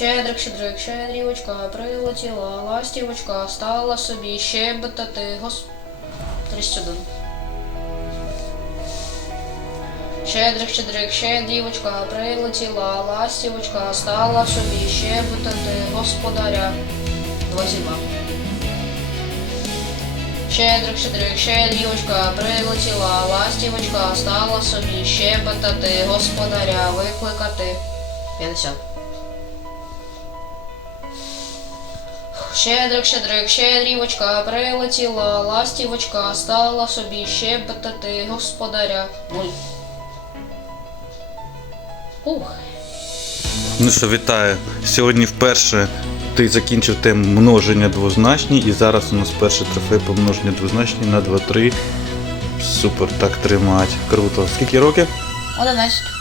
Щедрик, щедрик, щедрівочка, прилетіла, ластівочка, стала собі щебетати, гос... 31. Щедрик, щедрик, щедрівочка, прилетіла, ластівочка, стала собі щебетати господаря. 22. Щедрик, щедрик, щедрівочка, прилетіла, ластівочка, стала собі щебетати, господаря, викликати. 50. Щедрик, щедрик, щедрівочка, прилетіла, ластівочка, стала собі щебетати, господаря. Ух. Ну що, вітаю. Сьогодні вперше ти закінчив тему множення двозначні, і зараз у нас перший трофей по множенню двозначні на 2-3. Супер, так тримать. Круто. Скільки років? 11.